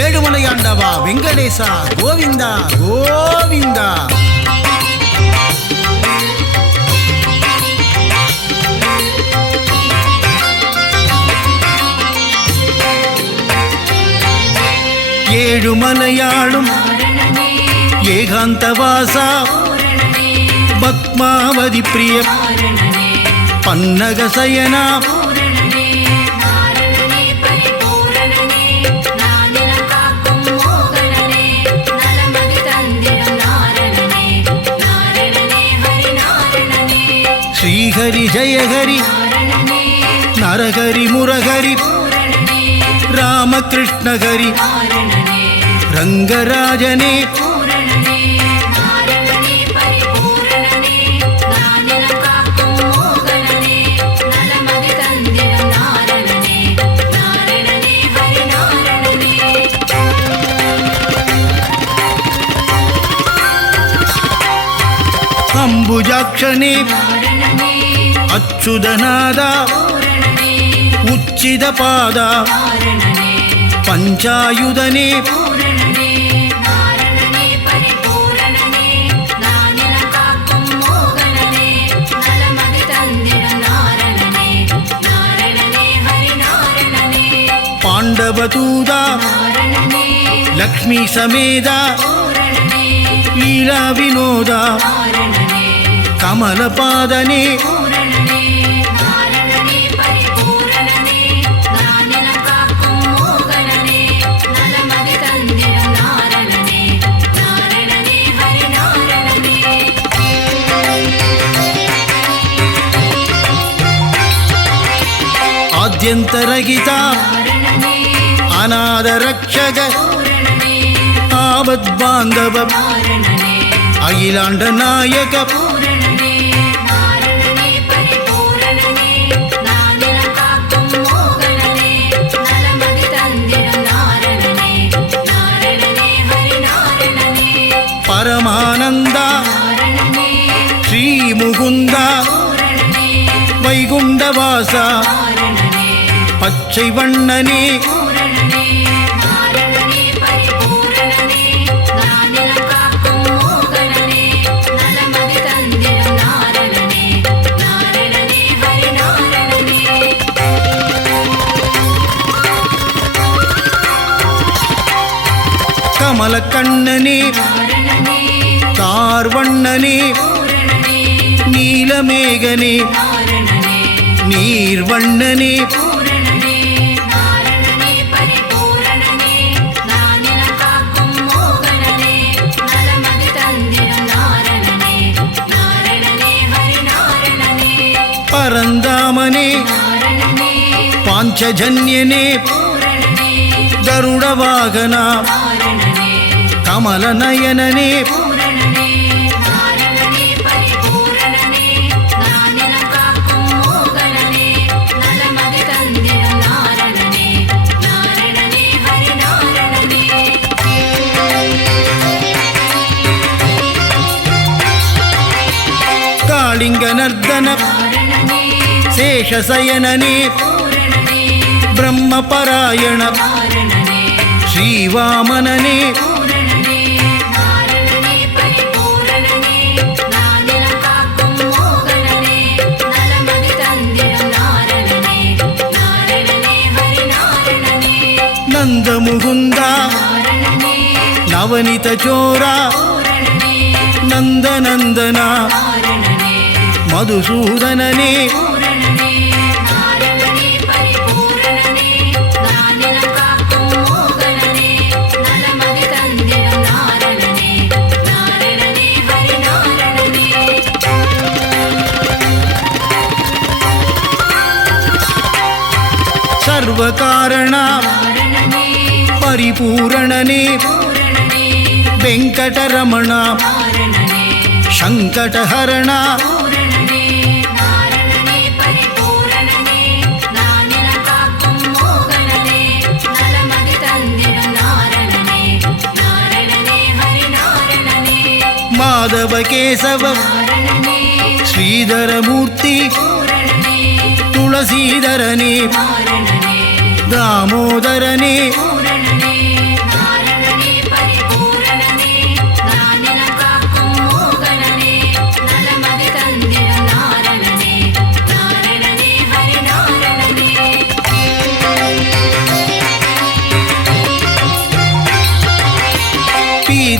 ஏழுமலையாண்டவா வெங்கடேசா கோவிந்தா கோவிந்தா. ஏழுமலையாளும் ஏகாந்தவாசா பத்மாவதி பிரிய பன்னகசயனா ஸ்ரீஹரி ஜெயஹரி நரஹரி முரஹரி ராமகிருஷ்ணஹரி ரங்கராஜனே அம்புஜாக்ஷனே அச்சுதநாதா உச்சிதபாதா பஞ்சாயுதனே பாண்டவதூதா லக்ஷ்மி சமேதா லீலா வினோதா கமலபாதனே ஆத்யந்தரகிதா அநாதரக்ஷக ஆபத்பாந்தவ அகிலாண்ட நாயக பரமானந்தா ஸ்ரீமுகுந்தா வைகுண்டவாசா பச்சை வண்ணனே கமலக்கண்ணனே கார்வண்ணனே நீலமேகனே நீர்வண்ணனே பரந்தாமனே பாஞ்சஜன்யனே கருடவாகனா கமலநயனனே காளிங்கநர்தன சேஷசயனனே பிரம்மபராயண ஸ்ரீவாமனனே நந்தமுகுந்தா நவனித சோரா நந்தநந்தனா மதுசூதனனே சர்வகாரணா பரிபூரணனே வெங்கடரமணா சங்கடஹரணா மாதவ கேசவ ஸ்ரீதரமூர்த்தி துளசீதரனே தாமோதரனே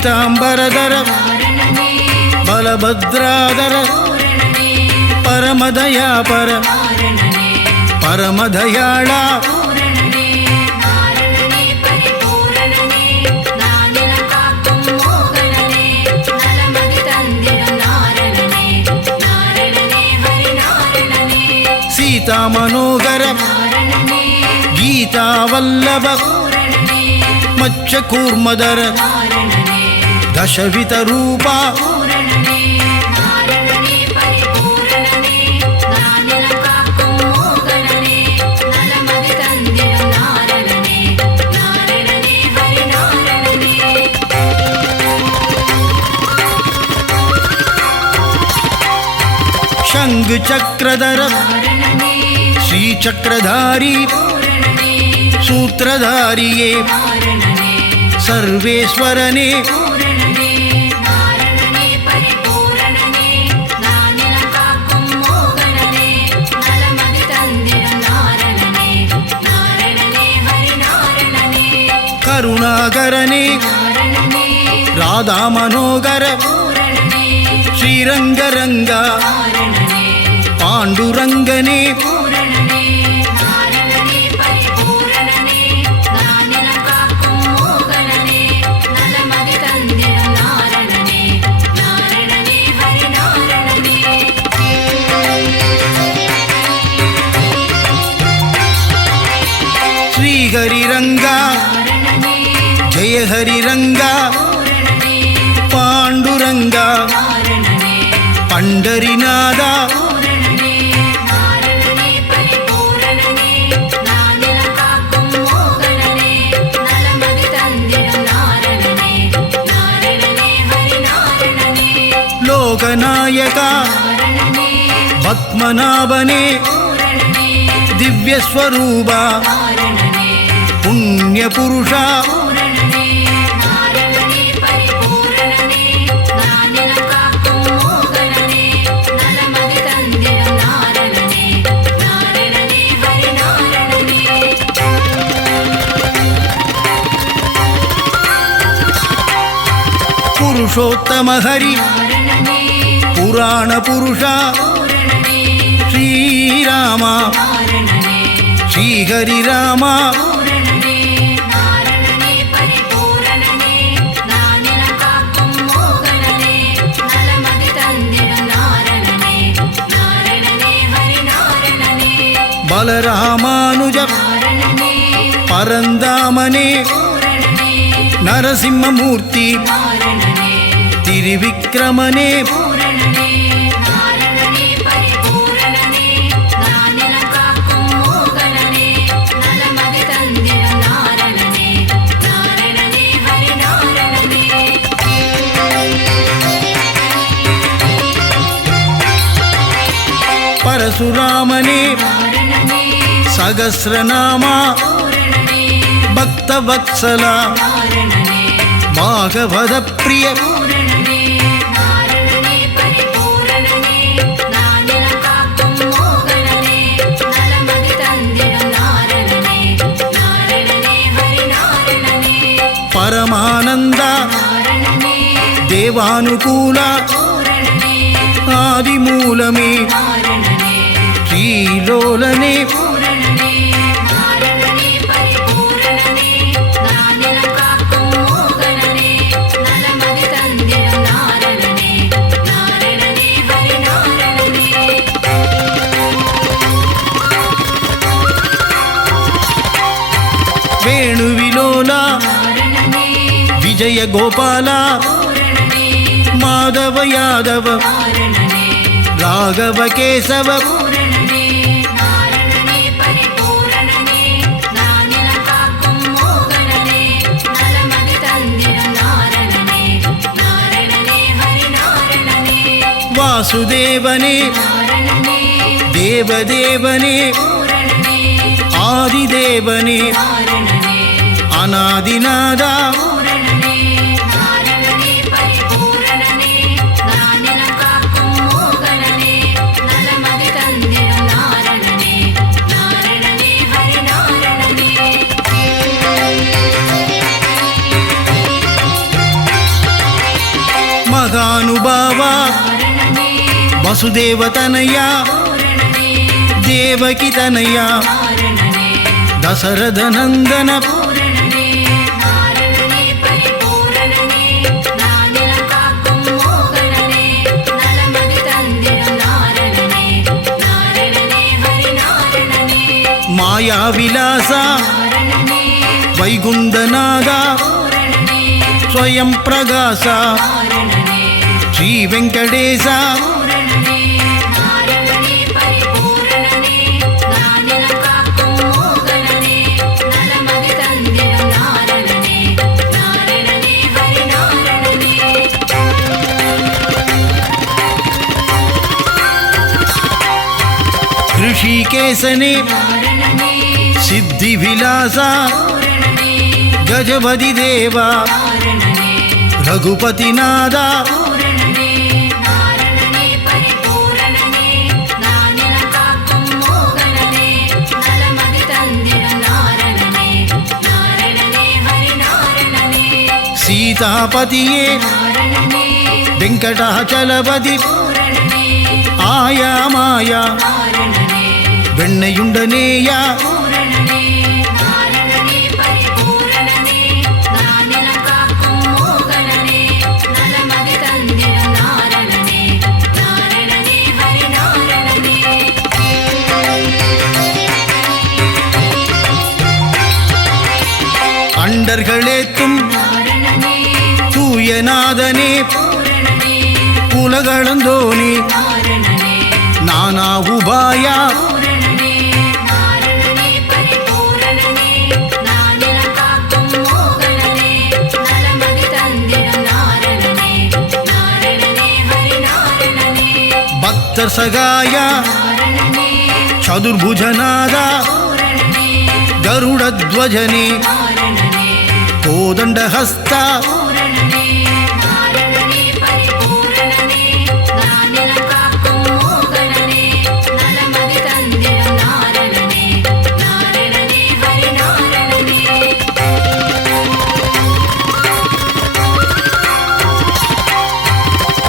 பீதாம்பரதர பலபத்ராதர பரமதயாபர பரமதயாளா சீதா மனோகர கீதா வல்லப மச்ச கூர்மதர தசவித ரூபா शंग चक्रधर श्री चक्रधारी सूत्रधारिये सर्वेश्वरने करुणाकरने राधा मनोगर श्रीरंगरंगा पांडुरंगने श्री हरिरंगा जय हरिरंगा पांडुरंगा पंडरीनादा लोकनायका पद्मनाभने दिव्य स्वरूपा पुण्य पुरुषा पुरुषोत्तम हरि पुराण पुरुषा श्रीरामा श्रीहरि रामा बलरामानुज परंदामने नरसिंहमूर्ति त्रिविक्रमने परशुरामने सहस्रनामा भक्तवत्सला भागवत प्रिय परमानंद देवानुकूल आदिमूलमे श्रीलोलने वेणुविलोला विजय गोपाला माधव यादव राघव केशव वासुदेवने देवदेवने आदिदेवने अनादिनादा ವಸುದೇವತನಯ ದೇವಕಿತನಯ ದಶರಥ ನಂದನ ಮಾಯಾ ವಿಲಾಸ ವೈಗುಂದನಾದ ಸ್ವಯಂ ಪ್ರಕಾಶ ಶ್ರೀ ವೆಂಕಟೇಶ ಋಷಿಕೇಶನೇ ಸಿದ್ಧಿ ವಿಲಾಸ ಗಜಪತಿ ದೇವ ರಘುಪತಿನಾದ ಸೀತಾಪತಿಯೇ ವೆಂಕಟಾಚಲಪತಿ ಆಯಾ ಮಾಯಾ வெண்ணையுண்டனேய அண்டர்களேத்தும் தூயநாதனே உலகளந்தோனே நானா உபாயா ಭಕ್ತರ್ ಸಗಾಯ ಚತುರ್ಭುಜನಾದ ಗರುಡಧ್ವಜನೇ ಕೋದಂಡಹಸ್ತ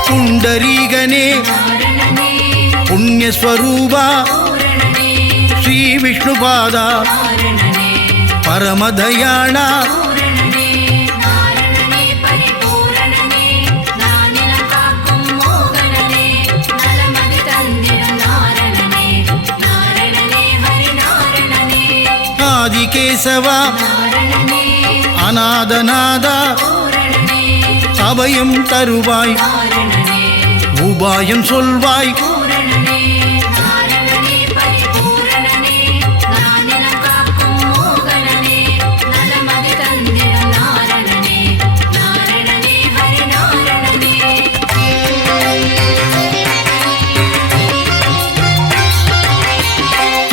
ಪುಂಡರೀಗನೇ ಪುಣ್ಯಸ್ವರೂಪ ಶ್ರೀ ವಿಷ್ಣುಪಾದ ಪರಮದಯಾಳ ஆதிகேசவ அநாதநாத அபயம் தருவாய் உபாயம் சொல்வாய்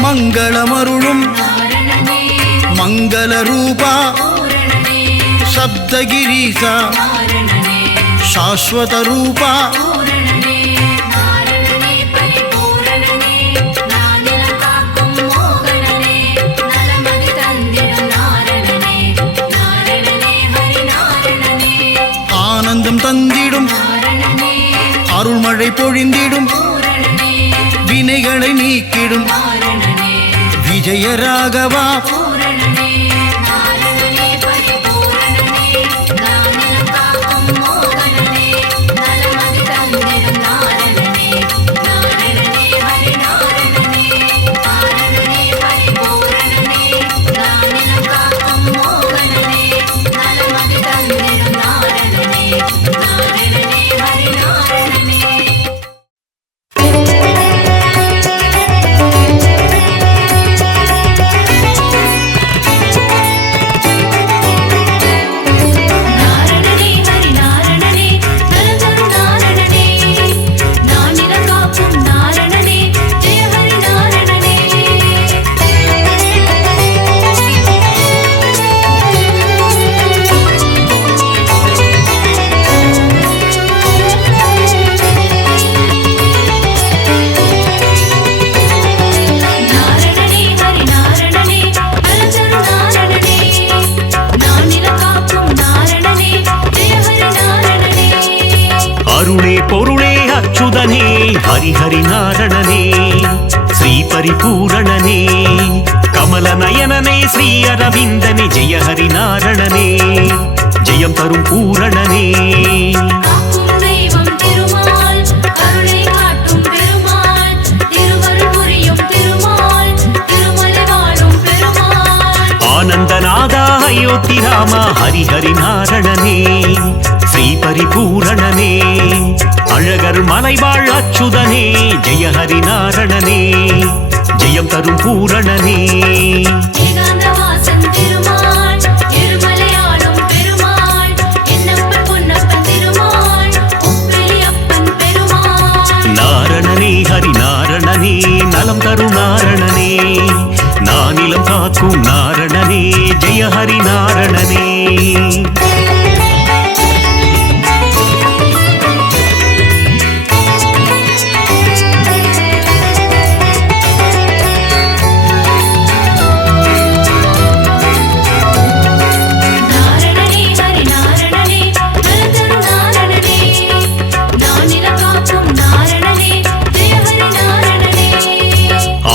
மங்களமருளும் மங்கள ரூபா சப்தகிரீசா ಶಾಶ್ವತ ರೂಪ ஆனந்தம் தந்திடும் அருள்மழை பொழிந்திடும் வினைகளை நீக்கிடும் விஜயராகவா பொருளே அச்சுதனே ஹரிஹரி நாரணனே ஸ்ரீ பரிபூரணனே கமல நயனனே ஸ்ரீ அரவிந்தனே ஜெய ஹரி நாரணனே ஜெயம் தரும் பூரணனே ஆனந்தநாதா அயோத்தி ராமா ஹரிஹரி நாரணனே ஸ்ரீ பரிபூரணனே அழகர் மலைவாழ் அச்சுதனே ஜெய ஹரி நாரணனே ஜெயம் தரும் பூரணனே நாரணனே ஹரி நாரணனே நலம் தரும் நாரணனே நானிலம் காக்கும் நாரணனே ஜெய ஹரி நாரணனே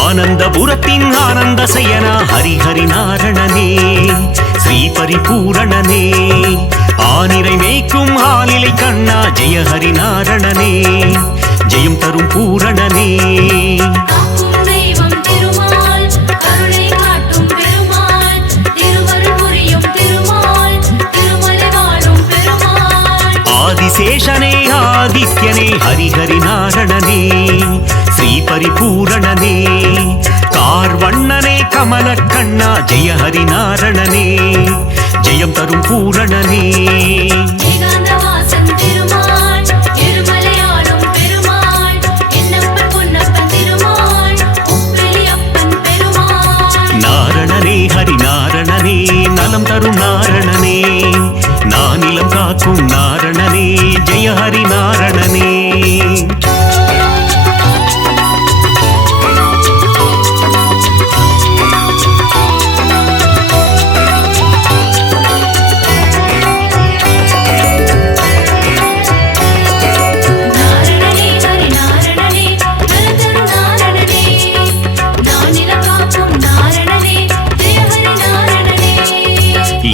ஆனந்தபுரத்தின் ஆனந்த சயனா ஹரிஹரி நாரணனே ஸ்ரீ பரிபூரணனே ஆனிரை மேய்க்கும் ஆலிலை கண்ணா ஜெய ஹரி நாரணனே ஜெயம் தரும் பூரணனே ஆதிசேஷனே ஆதித்யனே ஹரிஹரி நாரணனே ஸ்ரீ பரிபூரணனே கார்வண்ணனே கமல கண்ணா ஜெய ஹரி நாரணனே ஜெயம் தரும் பூரணனே நாரணனே ஹரி நாரணனே நலம் தரும் நாரணனே நானிலம் காக்கும் நாரணனே ஜெய ஹரி நாரணனே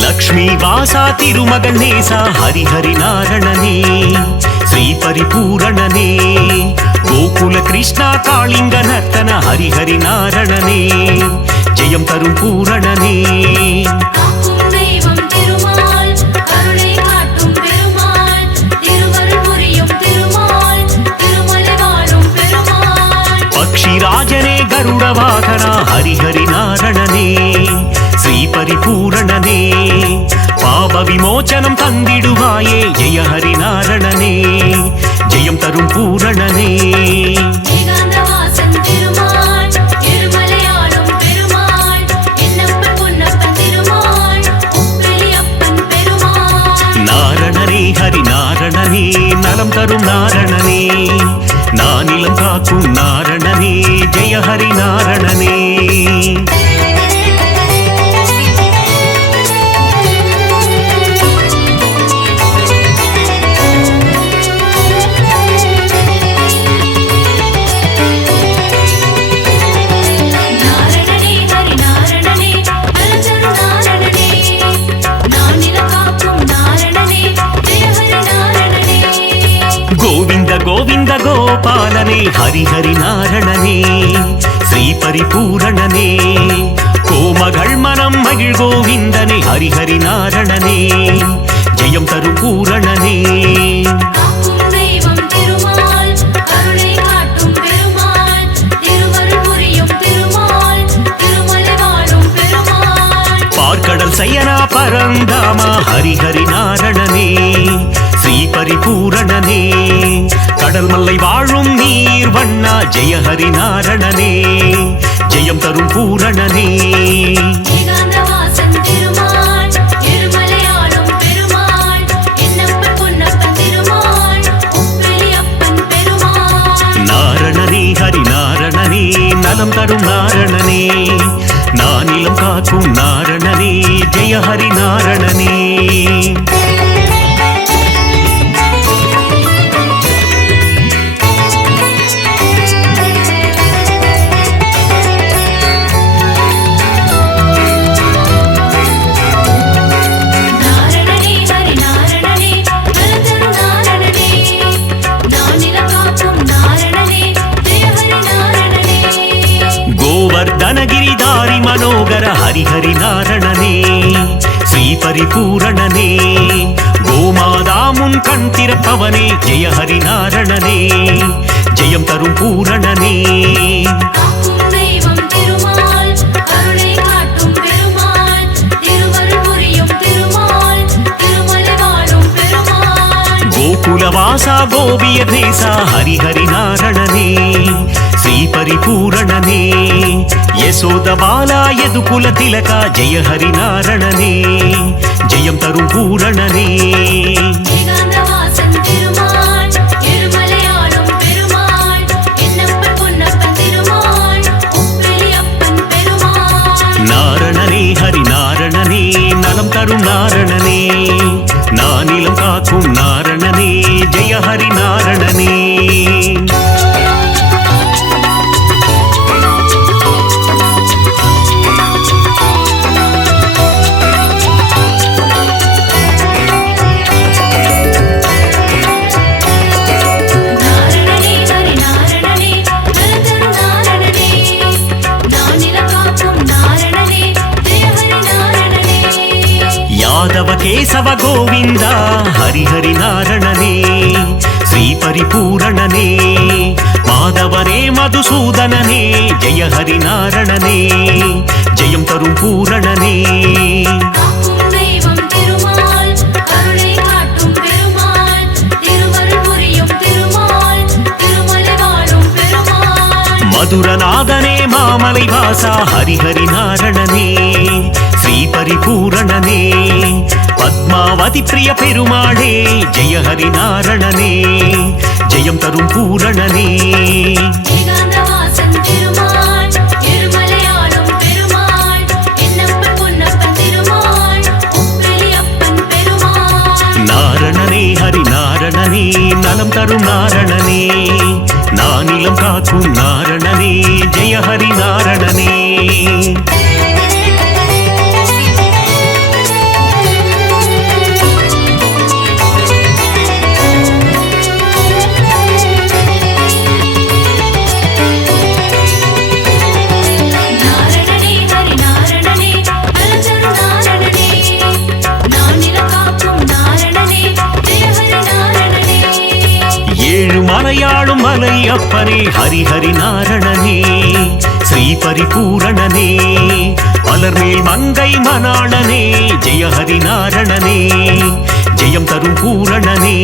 லக்ஷ்மி வாசா திருமகன் நேசா ஹரிஹரி நாரணனே ஸ்ரீ பரிபூரணனே கோகுல கிருஷ்ணா காளிங்க நர்த்தன ஹரிஹரி நாரணனே ஜெயம் தரும் பூரணனே பக்ஷிராஜனே கருட வாகனா ஹரிஹரி நாரணனே ஸ்ரீ பரிபூரணனே பாப விமோச்சனம் தந்திடுவாயே ஜெய ஹரி நாரணனே ஜெயம் தரும் பூரணனே நாரணனே ஹரி நாரணனே நலம் தரும் நாரணனே நானிலம் காக்கும் நாரணனே ஜெய ஹரி நாரணனே கோவிந்த கோவிந்த கோபாலனே ஹரிஹரி நாரணனே ஸ்ரீ பரிபூரணனே கோமகள் மனம் மகிழ் கோவிந்தனே ஹரிஹரி நாரணனே ஜெயம் தரும் பூரணனே பார்க்கடல் சயனா பரந்தாமா ஹரிஹரி நாரணனே ஸ்ரீ பரிபூரணனே கடல் மல்லை வாழும் நீர் வண்ணா ஜெய ஹரி நாரணனே ஜெயம் தரும் பூரணனே நாரணனே ஹரி நாரணனே நலம் தரும் நாரணனே நானிலம் காக்கும் நாரணனே ஜெய ஹரி நாரணனே பரிபூரணனே கோமாதாமுன் கண் திறப்பவனே ஜெய ஹரிநாரணனே ஜெயம் தரும் பூரணனே கோகுலவாசா கோபிய தேசா ஹரிஹரி நாரணனே ஸ்ரீ பரிபூரணனே யசோத பாலா யதுகுல திலகா ஜெய ஹரி நாரணனே ஜெயம் தரும் பூரணனே நாரணனே ஹரி நாரணனே நலம் தரும் நாரணனே நானிலம் காக்கும் நாரணனே ஜெய ஹரி நாரணனே யாதவ கேசவ கோவிந்தா ஹரிஹரி நாரணனே ஸ்ரீ பரிபூரணனே மாதவனே மதுசூதனனே ஜெய ஹரி நாரணனே ஜெயம் தரும் பூரணனே மதுரநாதனே மாமலை வாசா ஹரிஹரி நாரணனே ஸ்ரீ பரிபூரணனே பத்மாவதி பிரிய பெருமாளே ஜெய ஹரி நாரணனே ஜெயம் தரும் பூரணனே நாரணனே ஹரி நாரணனே நலம் தரும் நாரணனே நானிலம் காக்கும் நாரணனே ஜெய ஹரி நாரணனே மலையாளும் மலை அப்பனே ஹரிஹரி நாரணனே ஸ்ரீ பரிபூரணனே மலர்மேல் மங்கை மணாளனே ஜெய ஹரி நாரணனே ஜெயம் தரும் பூரணனே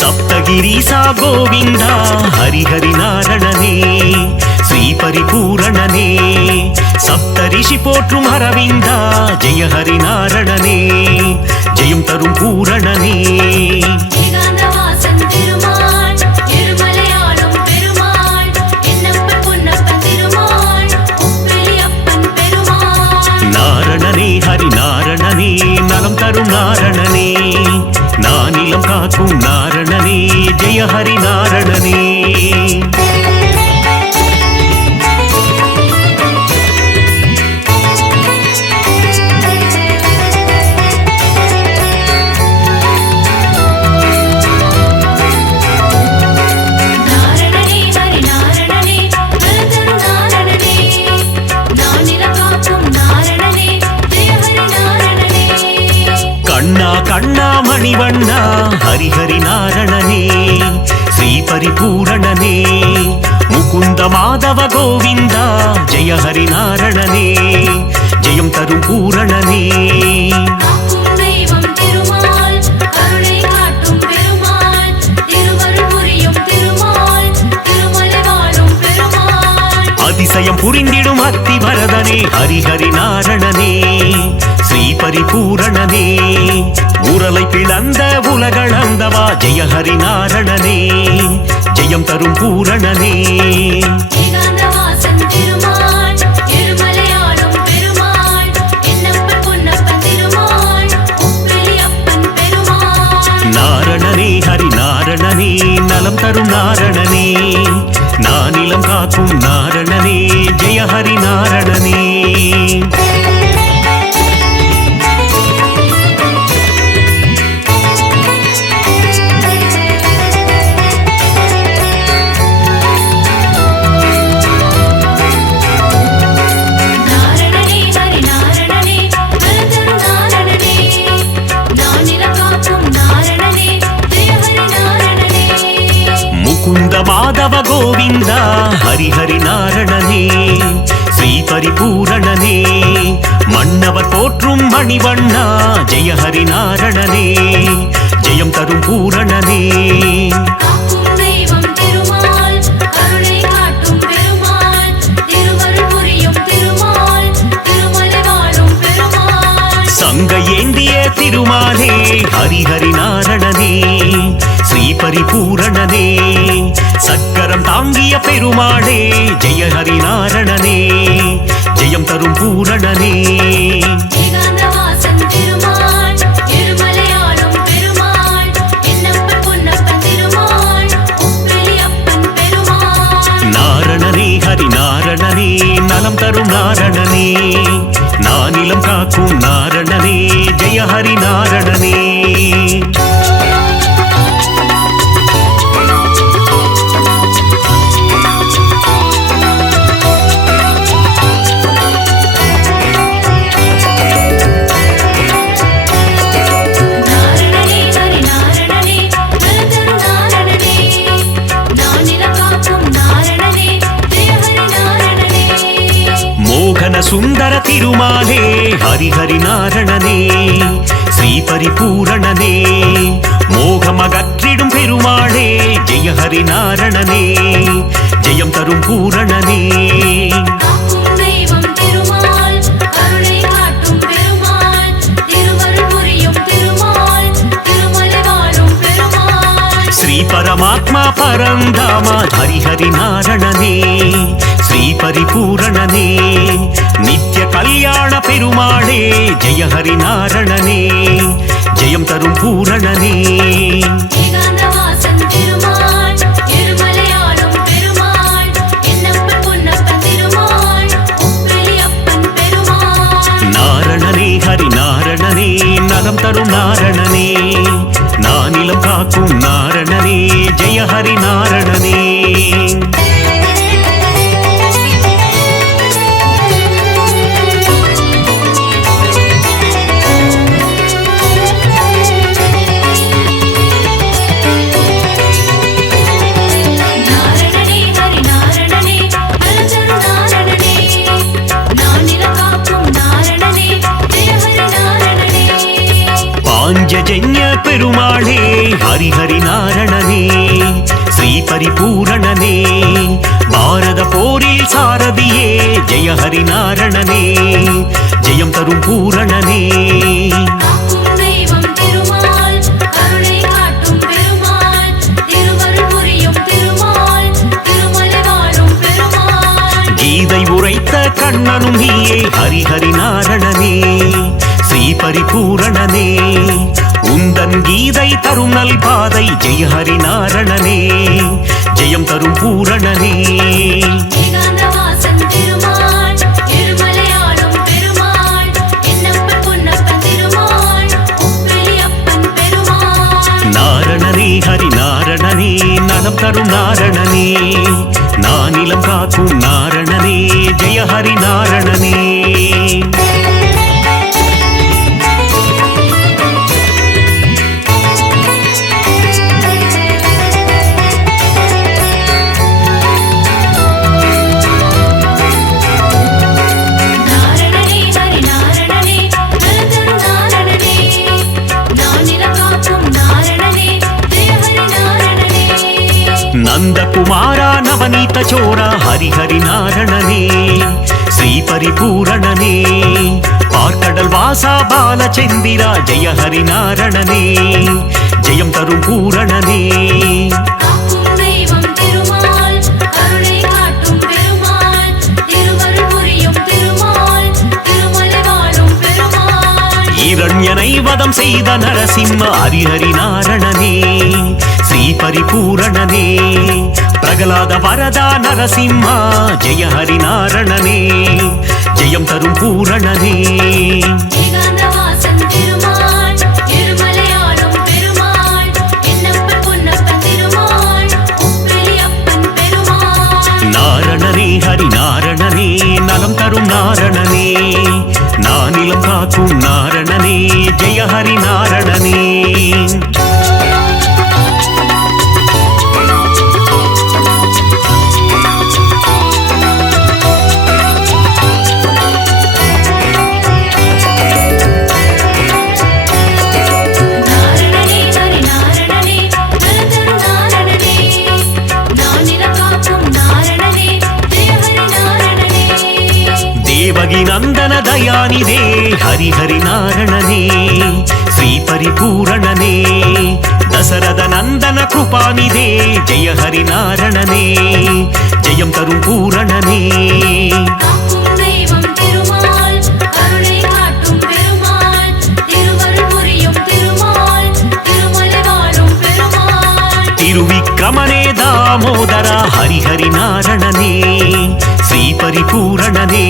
சப்தகிரீசா கோவிந்தா ஹரிஹரி நாரணனே ஸ்ரீ பரிபூரணனே சப்தரிஷி போற்றும் அரவிந்தா ஜெய ஹரி நாரணனே ஜெயம் தரும் பூரணனே நாரணனே ஹரி நாரணனே நலம் தரும் நாரணனே நானிலம் காக்கும் நாரணனே ஜெய ஹரி நாரணனே கண்ணா மணிவண்ணா ஹரிஹரி நாரணனே ஸ்ரீ பரிபூரணனே முகுந்த மாதவ கோவிந்தா ஜெய ஹரி நாரணனே ஜெயம் தரும் பூரணனே அதிசயம் புரிந்திடும் அத்திவரதனே ஹரிஹரி நாரணனே ஸ்ரீ பரிபூரணனே உரலை பிளந்த உலகளந்தவா ஜெய ஹரி நாரணனே ஜெயம் தரும் பூரணனே நாரணனே ஹரி நாரணனே நலம் தரும் நாரணனே நானிலம் காக்கும் நாரணனே ஜெய ஹரி நாரணனே கோவிந்தா ஹரிஹரி நாரணனே ஸ்ரீ பரிபூரணனே மன்னவர் போற்றும் மணிவண்ணா ஜெய ஹரி நாரணனே ஜெயம் தரும் பூரணனே சங்க ஏந்திய திருமாலே ஹரிஹரி நாரணனே ஸ்ரீ பரிபூரணனே சக்கரம் தாங்கிய பெருமாளே ஜெய ஹரி நாரணனே ஜெயம் தரும் பூரணனே நாரணனே ஹரி நாரணனே நலம் தரும் நாரணனே நானிலம் காக்கும் நாரணனே ஜெய ஹரி நாரணனே சுந்தர திருமாலே ஹரிஹரி நாரணனே ஸ்ரீ பரிபூரணனே மோகமகற்றிடும் பெருமாளே ஜெய ஹரி நாரணனே ஜெயம் தரும் பூரணனே ஸ்ரீ பரமாத்மா பரந்தாமா ஹரிஹரி நாரணனே ஸ்ரீ பரிபூரணனே நித்ய கல்யாண பெருமாளே ஜெய ஹரி நாரணனே ஜெயம் தரும் பூரணனே நாரணனே ஹரி நாரணனே நலம் தரும் நாரணனே நானிலம் காக்கும் நாரணனே ஜெய ஹரி நாரணனே பாஞ்சஜன்ய பெருமாளே ஹரிஹரி நாரணனே ஸ்ரீ பரிபூரணனே பாரத போரில் சாரதியே ஜெய ஹரி நாரணனே ஜெயம் தரும் பூரணனே கீதை உரைத்த கண்ணனும் நீயே ஹரிஹரி நாரணனே ஸ்ரீ பரிபூரணனே உந்தன் கீதை தரும் நல் பாதை ஜெய ஹரி நாரணனே ஜெயம் தரும் பூரணனே நாரணனே ஹரி நாரணனே நலம் தரும் நாரணனே நானிலம் காக்கும் நாரணனே ஜெய ஹரி நாரணனே நந்தகுமாரா நவநீத சோரா ஹரிஹரி நாரணனே ஸ்ரீ பரிபூரணனே பார்க்கடல் வாசா பாலச்சந்திரா ஜெய ஹரி நாரணனே ஜெயம் தரும் பூரணனே இரண்யனை வதம் செய்த நரசிம்ம ஹரிஹரி நாரணனே ஸ்ரீ பரிபூரணனே பிரகலாத வரதா நரசிம்மா ஜெய ஹரி நாரணனே ஜெயம் தரும் பூரணனே நாரணனே ஹரி நாரணனே நலம் தரும் நாரணனே நானிலம் காக்கும் நாரணனே ஜெய ஹரி நாரணனே ದಯಾನಿಧೇ ಹರಿಹರಿ ನಾರಣನೇ ಶ್ರೀ ಪರಿಪೂರಣನೇ ದಸರದ ನಂದನ ಕೃಪಾನಿಧೇ ಜಯ ಹರಿ ನಾರಣನೇ ஜெயம் தரும் பூரணனே திருவிக்கிரமனே தாமோதரா ஹரிஹரி நாரணனே ஸ்ரீ பரிபூரணனே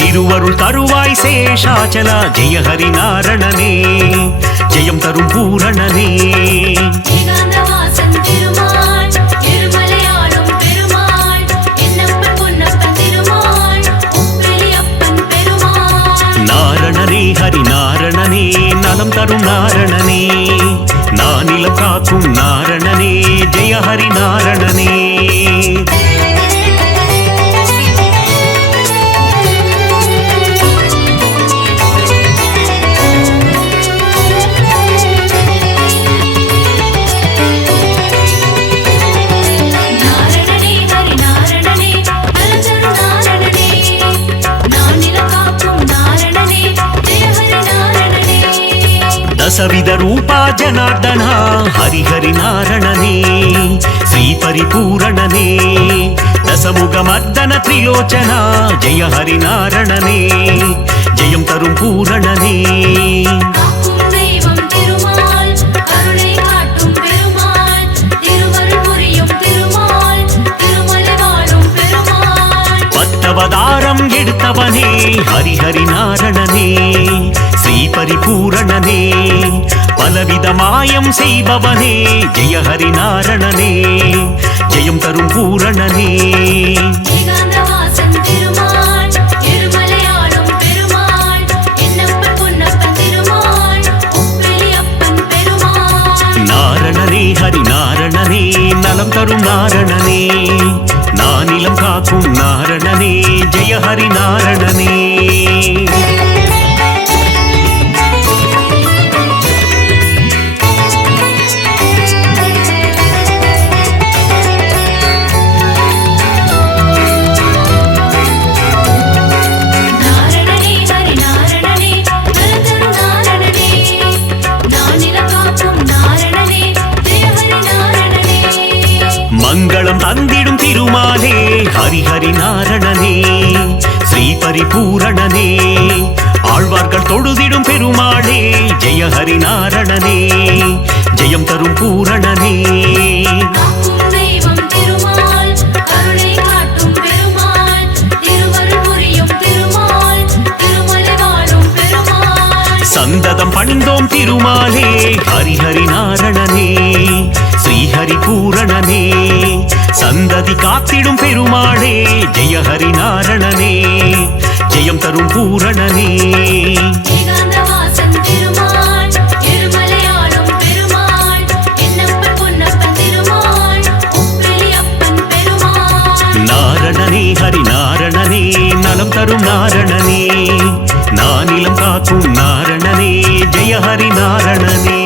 திருவருள் தருவாய் சேஷாச்சலா ஜெய ஹரி நாரணனே ஜெயம் தரும் பூரணனே நாரணனே ஹரி நாரணனே நலம் தரும் நாரணனே நானிலம் காக்கும் நாரணனே ஜெய ஹரி நாரணனே ದಸವಿಧ ರೂಪ ಜನಾರ್ದನ ಹರಿಹರಿ ನಾರಣನೇ ಶ್ರೀ ಪರಿಪೂರಣನೇ ದಸಮುಗ ಮರ್ದನ ತ್ರಿಲೋಚನ ಜಯ ಹರಿ ನಾರಣನೇ ಜಯಂ ತರುಂ பூரணனே பத்தவதாரம் எடுத்தவனே ஹரிஹரி நாரணனே ஸ்ரீ பரிபூரணனே பலவித மாயம் செய்பவனே ஜெய ஹரி நாரணனே ஜெயம் தரும் பூரணனே நாரணனே ஹரி நாரணனே நலம் தரும் நாரணனே நானிலம் காக்கும் நாரணனே ஜெய ஹரி நாரணனே மங்களம் தந்திடும் திருமாலே ஹரிஹரி நாரணனே ஸ்ரீ பரிபூரணனே ஆழ்வார்கள் தொழுதிடும் பெருமாளே ஜெய ஹரி நாரணனே ஜெயம் தரும் பூரணனே சந்ததம் பணிந்தோம் திருமாலே ஹரிஹரி நாரணனே ஸ்ரீஹரி பூரணனே சந்ததி காத்திடும் பெருமாளே ஜெய ஹரி நாரணனே ஜெயம் தரும் பூரணனே நாரணனே ஹரி நாரணனே நலம் தரும் நாரணனே நானிலம் காக்கும் நாரணனே ஜெய ஹரி நாரணனே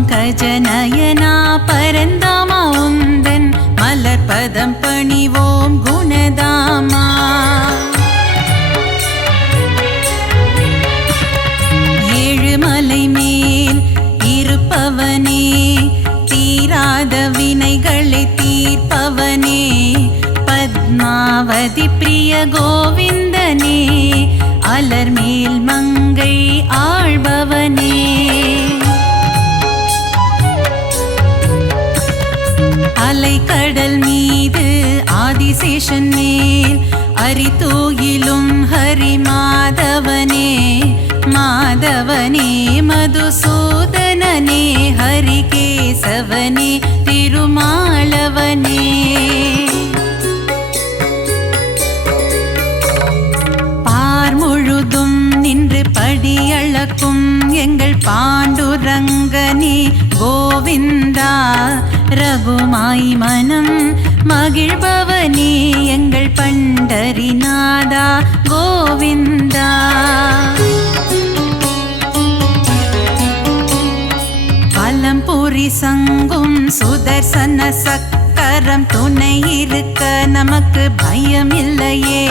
பங்கஜநயனா பரந்தாமா உந்தன் மலர்பதம் பணிவோம் குணதாமா ஏழுமலை மேல் இருப்பவனே தீராத வினைகளை தீர்ப்பவனே பத்மாவதி பிரிய கோவிந்தனே அலர்மேல் மங்கை ஆள்பவனே அலைக்கடல் மீது ஆதிசேஷன் மேல் அரிதூயிலும் ஹரி மாதவனே மாதவனே மதுசூதனனே ஹரிகேசவனே திருமாளவனே பார் முழுதும் நின்று படியளக்கும் எங்கள் பாண்டுரங்கனே கோவிந்தா. ரகுமாய் மனம் மகிழ்பவனே எங்கள் பண்டரிநாதா கோவிந்தா. பலம்புரி சங்கும் சுதர்சன சக்கரம் துணை இருக்க நமக்கு பயம் இல்லையே.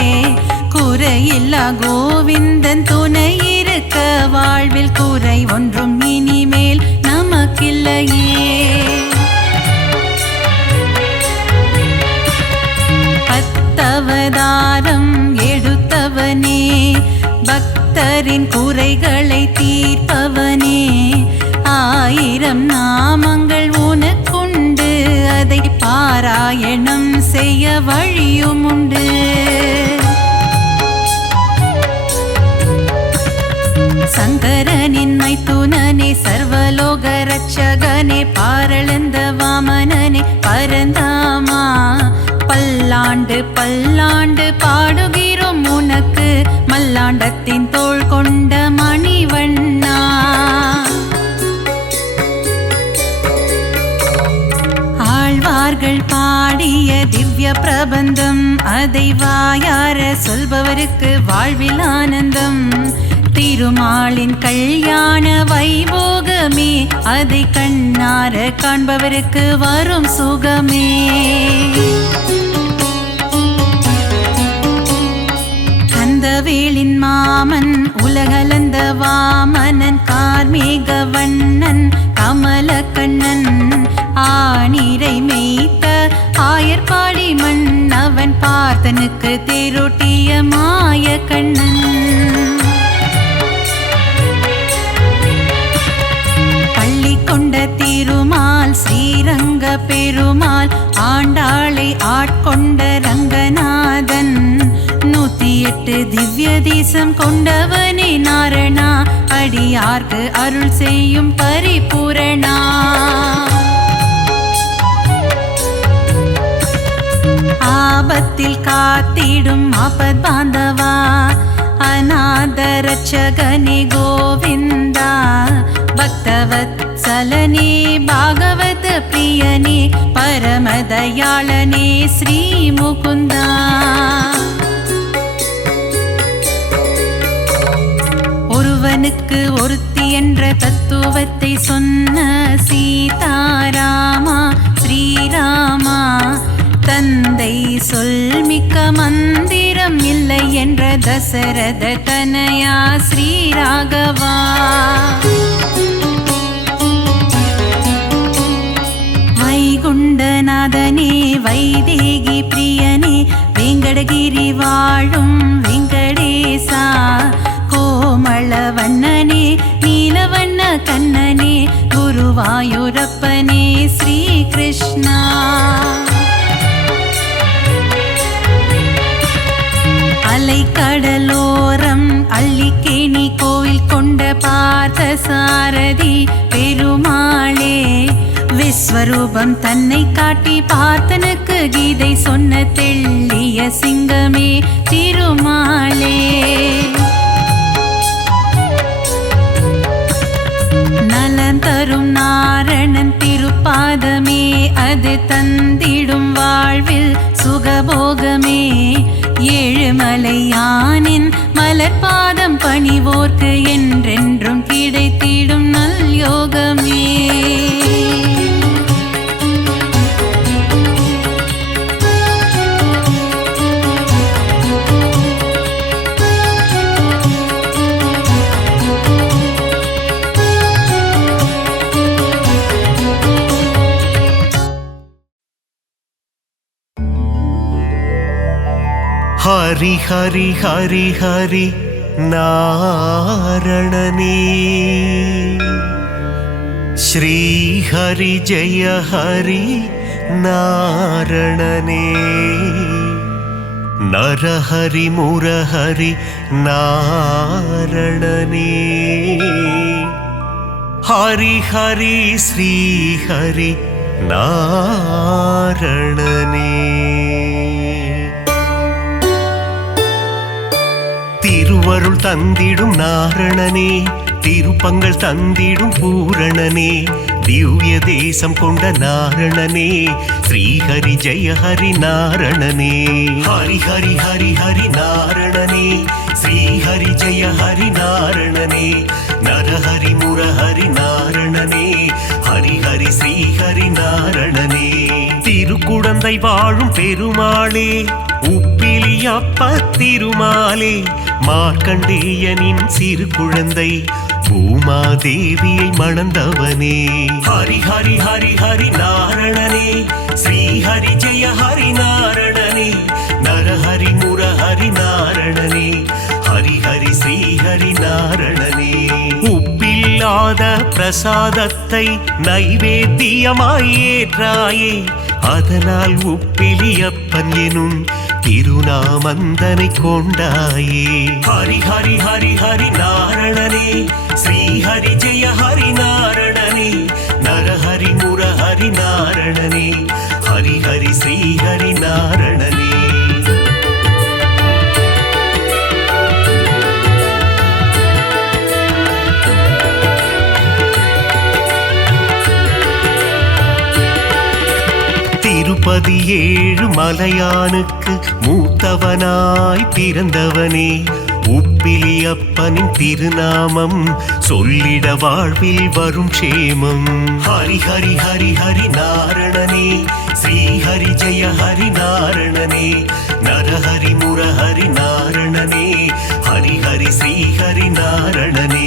குறையில்லா கோவிந்தன் துணை இருக்க வாழ்வில் குறை ஒன்றும் இனிமேல் நமக்கில்லையே. பத்தவதாரம் எடுத்தவனே பக்தரின் குறைகளை தீர்ப்பவனே. 1000 நாமங்கள் உனக்குண்டு அதை பாராயணம் செய்ய வழியும் உண்டு. சங்கரனின் மைத்துனனே சர்வலோக ரட்சகனே பாரளந்த வாமனனே பரந்தாமா. பல்லாண்டு பல்லாண்டு பாடுகிறோம் உனக்கு மல்லாண்டத்தின் தோள் கொண்ட மணிவண்ணா. ஆழ்வார்கள் பாடிய திவ்ய பிரபந்தம் அதை வாயார சொல்பவருக்கு வாழ்வில் ஆனந்தம். திருமாலின் கல்யாண வைபோகமே அதை கண்ணார காண்பவருக்கு வரும் சுகமே. கந்தவேலின் மாமன் உலகளந்த வாமனன் கார்மேக வண்ணன் கமல கண்ணன். ஆனிரை மேய்த்த ஆயர்பாடி மன்னவன் பார்த்தனுக்கு தேரோட்டிய மாய கண்ணன். கொண்ட திருமால் ஸ்ரீரங்க பெருமாள் ஆண்டாளை ஆட்கொண்ட ரங்கநாதன். 108 திவ்ய தேசம் கொண்டவனே நாரணா அடியார்க்கு அருள் செய்யும் பரிபூரணா. ஆபத்தில் காத்திடும் ஆபத் பாந்தவா அநாத ரட்சகனே கோவிந்தா. பக்தவத்சலனே பாகவத பிரியனே பரமதயாளனே ஸ்ரீ முகுந்தா. ஒருவனுக்கு ஒருத்தி என்ற தத்துவத்தை சொன்ன சீதாராமா ஸ்ரீராமா. தந்தை சொல்மிக்க மந்திரம் இல்லை என்ற தசரத தனயா ஸ்ரீராகவா. வைகுண்டநாதனே வைதேகி பிரியனே வெங்கடகிரி வாழும் வெங்கடேசா. கோமள வண்ணனே நீலவண்ண கண்ணனே குருவாயூரப்பனே ஸ்ரீ கிருஷ்ணா. அலைக்கடலோரம் அள்ளிக்கேணி கோவில் கொண்ட பார்த்த சாரதி பெருமாளே. விஸ்வரூபம் தன்னை காட்டி பார்த்தனுக்கு கீதை சொன்ன தெள்ளிய சிங்கமே திருமாலே. நலன் தரும் நாரணன் திருப்பாதமே அது தந்திடும் வாழ்வில் சுகபோகமே. ஏழுமலையானின் மலர்பாதம் பணிவோர்க்கு என்றென்றும் கிடைத்திடும் நல் யோகமே. ஹரி ஹரி ஹரி ஹரி நாரணனே. ஸ்ரீ ஹரி ஜெய ஹரி நாரணனே. நரஹரி முரஹரி நாரணனே. ஹரி ஹரி ஸ்ரீ ஹரி நாரணனே. திருவருள் தந்திடும் நாரணனே, திருப்பங்கள் தந்திடும் பூரணனே, திவ்ய தேசம் கொண்ட நாரணனே, ஸ்ரீஹரி ஜெய ஹரி நாரணனே. ஹரி ஹரி ஹரி ஹரி நாரணனே, ஸ்ரீஹரி ஜெய ஹரி நாரணனே, நரஹரி முரஹரி நாரணனே, ஹரி ஹரி ஸ்ரீஹரி நாரணனே. திருக்குடந்தை வாழும் பெருமாளே, உப்பிலியப்ப திருமாலே, மார்க்கண்டேயனின் சிறு குழந்தை பூமாதேவியை மணந்தவனே. ஹரி ஹரி ஹரி ஹரி நாரணனே, ஸ்ரீஹரி ஜெய ஹரி நாரணனே, நரஹரி முரஹரி நாரணனே, ஹரி ஹரி ஸ்ரீஹரி நாரணனே. உப்பில்லாத பிரசாதத்தை நைவேத்தியமாய் ஏற்றாயே, அதனால் உப்பிலியப்பன் எனும் திருநாமந்தனை கொண்டாயே. ஹரி ஹரி ஹரி ஹரி நாரணனே, ஸ்ரீஹரி ஜெய ஹரி நாரணனே, நரஹரி முரஹரி நாரணனே, ஹரி ஹரி ஸ்ரீஹரி நாரணனே. திருப்பதி ஏழு மலையானுக்கு மூத்தவனாய் பிறந்தவனே, உப்பிலியப்பனின் திருநாமம் சொல்லிட வாழ்வில் வரும் க்ஷேமம். ஹரி ஹரி ஹரி ஹரி நாரணனே, ஸ்ரீஹரி ஜெய ஹரி நாரணனே, நரஹரி முரஹரி நாரணனே, ஹரி ஹரி ஸ்ரீஹரி நாரணனே.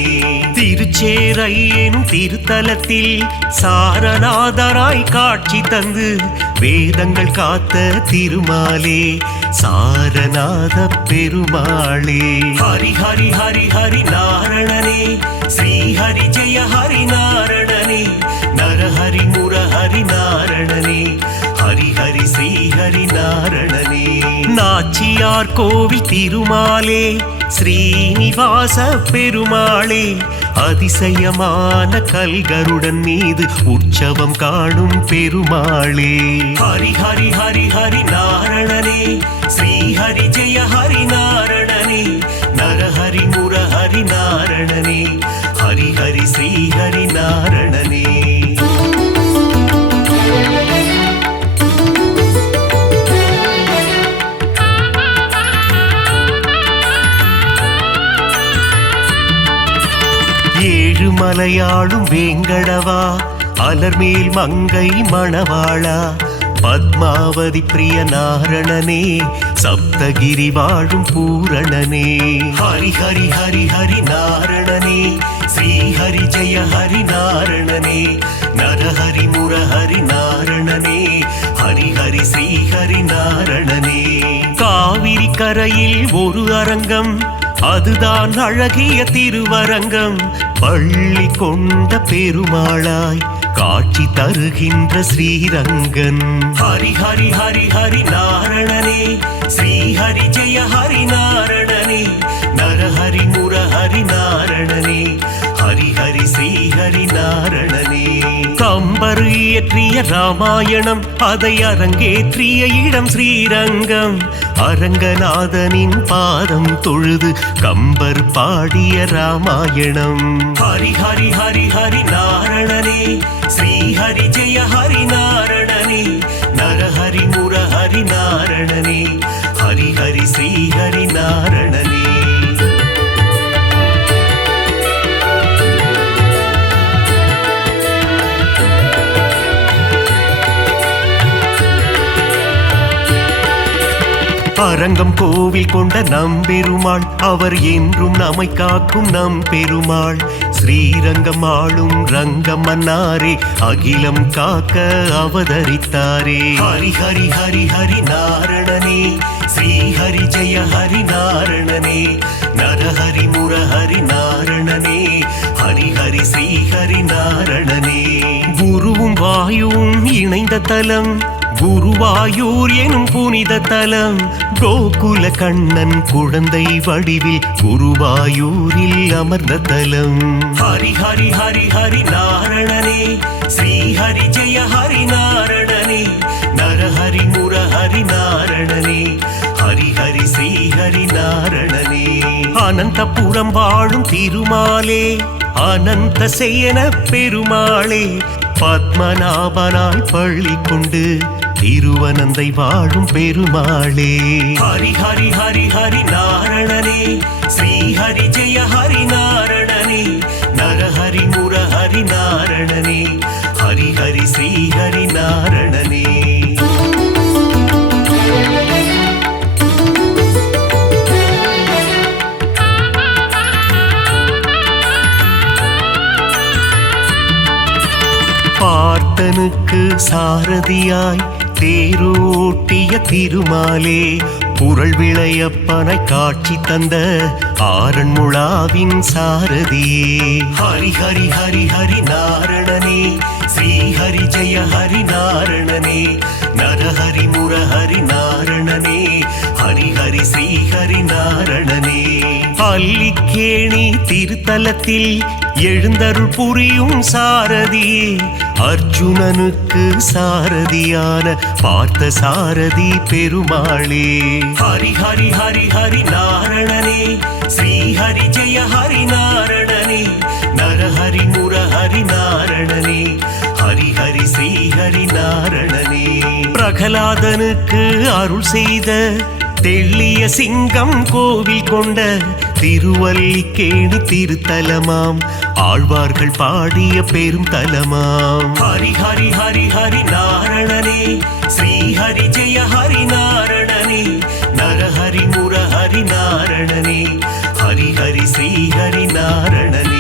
திருச்சேரை எனும் திருத்தலத்தில் சாரநாதராய் காட்சி தந்து வேதங்கள் காத்த திருமாலே, சாரநாத பெருமாளே. ஹரி ஹரி ஹரி ஹரி நாரணனே, ஸ்ரீஹரி ஜெய ஹரி நாரணனே, நரஹரி முரஹரி நாரணனே, ஹரி ஹரி ஸ்ரீஹரி நாரணனே. நாச்சியார் கோவில் திருமாலே, ஸ்ரீனிவாச பெருமாளே, அதிசயமான கல்கருடன் மீது உற்சவம் காணும் பெருமாளே. ஹரி ஹரி ஹரி ஹரி நாரணனே, ஸ்ரீஹரி ஜெய ஹரி நாரணனே, நரஹரி முரஹரி நாரணனே, ஹரி ஹரி ஸ்ரீஹரி நாரணனே. ஏழுமலையாளும் வேங்கடவா, அலர்மேல் மங்கை மணவாளா, பத்மாவதி பிரிய நாரணனே, சப்தகிரி வாழும் பூரணனே. ஹரி ஹரி ஹரி ஹரி நாரணனே, ஸ்ரீஹரி ஜெய ஹரி நாரணனே, நரஹரி முரஹரி நாரணனே, ஹரி ஹரி ஸ்ரீஹரி நாரணனே. காவிரி கரையில் ஒரு அரங்கம், அதுதான் அழகிய திருவரங்கம், பள்ளி கொண்ட பெருமாளாய் காட்சி தருகின்ற ஸ்ரீரங்கன். ஹரி ஹரி ஹரி ஹரி நாரணனே, ஸ்ரீஹரி ஜெய ஹரி நாரணனே, நரஹரி முரஹரி நாரணனே, ஹரி ஹரி ஸ்ரீஹரி நாரணனே. கம்பர் இயற்றிய ராமாயணம், அதை அரங்கேற்றிய இடம் ஸ்ரீரங்கம், அரங்கநாதனின் பாதம் தொழுது கம்பர் பாடிய ராமாயணம். ஹரி ஹரி ஹரி ஹரி நாரணனே, ஸ்ரீஹரி ஜெய ஹரி நாரணனே, நரஹரி முரஹரி நாரணனே, ஹரி ஹரி ஸ்ரீஹரி நாரணனே. அரங்கம் கோவில் கொண்ட நம்பெருமாள், அவர் என்றும் நம்மை காக்கும் நம் பெருமாள். ஸ்ரீரங்கம் ஆளும் ரங்கம் மன்னாரே, அகிலம் காக்க அவதரித்தாரே. ஹரி ஹரி ஹரி ஹரி நாரணனே, ஸ்ரீஹரி ஜெய ஹரி நாரணனே, நரஹரி முரஹரி நாரணனே, ஹரி ஹரி ஸ்ரீஹரி நாரணனே. குருவும் வாயுவும் இணைந்த தலம், குருவாயூர் எனும் புனித தலம், கோகுல கண்ணன் குழந்தை வடிவில் குருவாயூரில் அமர்ந்த தலம். ஹரி ஹரி ஹரி ஹரி நாரணனே, ஸ்ரீஹரி ஜெய ஹரி நாரணனே, நரஹரி முரஹரி நாரணனே, ஹரி ஹரி ஸ்ரீஹரி நாரணனே. அனந்தபுரம் வாழும் திருமாலே அனந்த செய்யன பெருமாளே பத்மநாபனாய் பள்ளி கொண்டு திருவனந்தை வாழும் பெருமாளே ஹரி ஹரி ஹரி ஹரி நாரணனே ஸ்ரீ ஹரி ஜெய ஹரி நாரணனே நரஹரி முரஹரி நாரணனே ஹரி ஹரி ஸ்ரீ ஹரி நாரணனே பார்த்தனுக்கு சாரதியாய் தேரோட்டிய திருமாலே புரள் விளையப்பனை காட்சி தந்த ஆரண்முழாவின் சாரதியே ஹரி ஹரி ஹரி ஹரி நாரணனே ஸ்ரீ ஹரி ஜெய ஹரி நாரணனே நரஹரி முரஹரி நாரணனே ஹரி ஹரி ஸ்ரீ ஹரி நாரணனே அல்லிக்கேணி திருத்தலத்தில் எழுந்தருள் புரியும் சாரதியே அர்ஜுனனுக்கு சாரதியான பார்த்த சாரதி பெருமாளே ஹரி ஹரி ஹரி ஹரி நாரணனே ஸ்ரீ ஹரி ஜெய ஹரி நாரணனே நரஹரி முரஹரி நாரணனே ஹரி ஹரி ஸ்ரீ ஹரி நாரணனே பிரகலாதனுக்கு அருள் செய்த தெள்ளிய சிங்கம் கோவில் கொண்ட திருவல்லிக்கேணி திருத்தலமாம் ஆழ்வார்கள் பாடிய பெரும் தலமாம் ஹரி ஹரி ஹரி ஹரி நாரணனே ஸ்ரீ ஹரி ஜெய ஹரி நாரணனே நரஹரி முரஹரி நாரணனே ஹரி ஹரி ஸ்ரீ ஹரி நாரணனே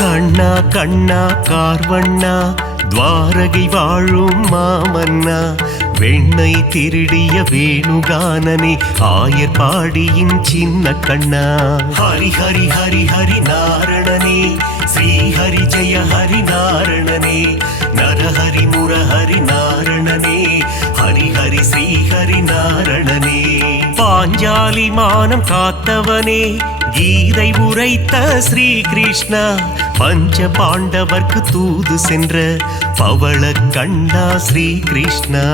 கண்ணா கண்ணா கார்வண்ணா துவாரகை வாழும் மாமன்னா வெண்ணை திருடிய வேணுகானனே ஆயர் பாடியின் சின்ன கண்ணா ஹரி ஹரி ஹரி ஹரி நாரணனே ஸ்ரீ ஹரி ஜெய ஹரி நாரணனே நரஹரி முரஹரி நாரணனே ஹரி ஹரி ஸ்ரீ ஹரி நாரணனே பாஞ்சாலி மானம் காத்தவனே கீதை உரைத்த ஸ்ரீ கிருஷ்ணா பஞ்ச பாண்டவர்க்கு தூது சென்ற பவள கண்ணா ஸ்ரீ கிருஷ்ணா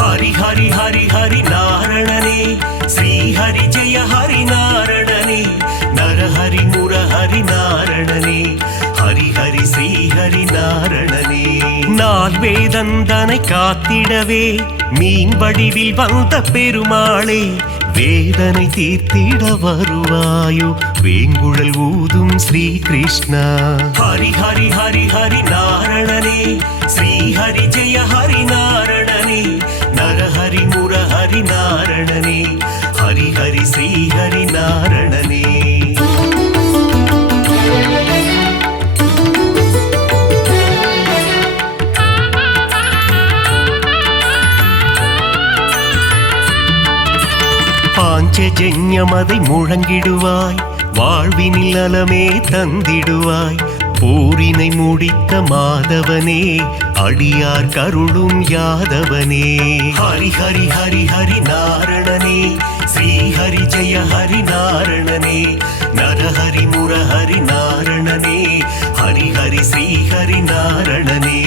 ஹரி ஹரி ஹரி ஹரி நாரணனே ஸ்ரீ ஹரி ஜெய ஹரி நாரணனே நரஹரி முரஹரி நாரணனே ஹரி ஹரி ஸ்ரீ ஹரி நாரணனே நால் வேதந்தனை காத்திடவே மீன் வடிவில் வந்த பெருமாளே வேதனை தீர்த்திட வருவாயோ வேங்குழல் ஊதும் ஸ்ரீ கிருஷ்ணா ஹரி ஹரி ஹரி ஹரி நாரணனே ஸ்ரீ ஹரி ஜெய ஹரி நாரணனே நரஹரி முரஹரி நாரணனே ஹரி ஹரி ஸ்ரீ ஹரி நாரணனே பாஞ்சஜன்யமதை முழங்கிடுவாய் வாழ்வினில் நலமே தந்திடுவாய் போரினை முடித்த மாதவனே அடியார் கருளும் யாதவனே ஹரி ஹரி ஹரி ஹரி நாரணனே ஸ்ரீ ஹரி ஜெய ஹரி நாரணனே நரஹரி முரஹரி நாரணனே ஹரி ஹரி ஸ்ரீ ஹரி நாரணனே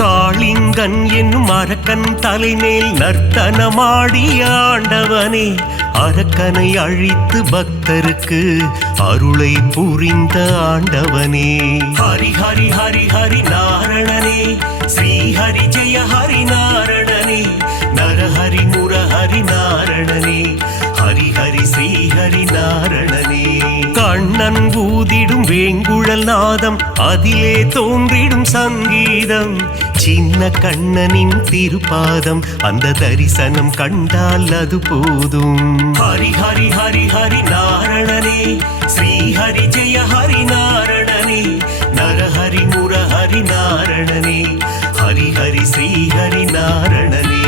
காளிங்கன் என்னும் அரக்கன் தலைமேல் நர்த்தனமாடிய ஆண்டவனே அரக்கனை அழித்து பக்தருக்கு அருளை புரிந்த ஆண்டவனே ஹரி ஹரி ஹரி ஹரி நாரணனே ஸ்ரீ ஹரி ஜெய ஹரி நாரணனே நரஹரி முரஹரி நாரணனே ஹரி ஹரி ஸ்ரீ ஹரி நாரணனே கண்ணன் ஊதிடும் வேங்குழல் நாதம் அதிலே தோன்றிடும் சங்கீதம் சின்ன கண்ணனின் திருப்பாதம் அந்த தரிசனம் கண்டால் அது போதும் ஹரி ஹரி ஹரி ஹரி நாரணனே ஸ்ரீ ஹரி ஜெய ஹரி நாரணனே நரஹரி முரஹரி நாரணனே ஹரி ஹரி ஸ்ரீ ஹரி நாரணனே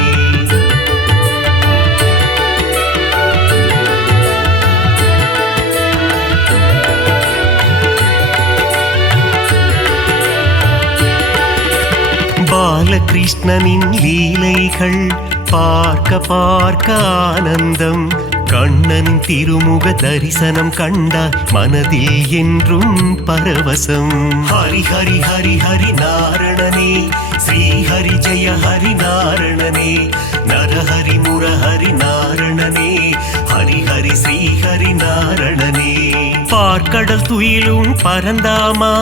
பாலகிருஷ்ணனின் லீலைகள் பார்க்க பார்க்க ஆனந்தம் கண்ணனின் திருமுக தரிசனம் கண்டால் மனதில் என்றும் பரவசம். ஹரி ஹரி ஹரி ஹரி நாரணனே, ஸ்ரீ ஹரி ஜெய ஹரி நாரணனே, நரஹரி முரஹரி நாரணனே, ஹரி ஹரி ஸ்ரீ ஹரி நாரணனே. பார்க்கடல் துயிலும் பரந்தாமா,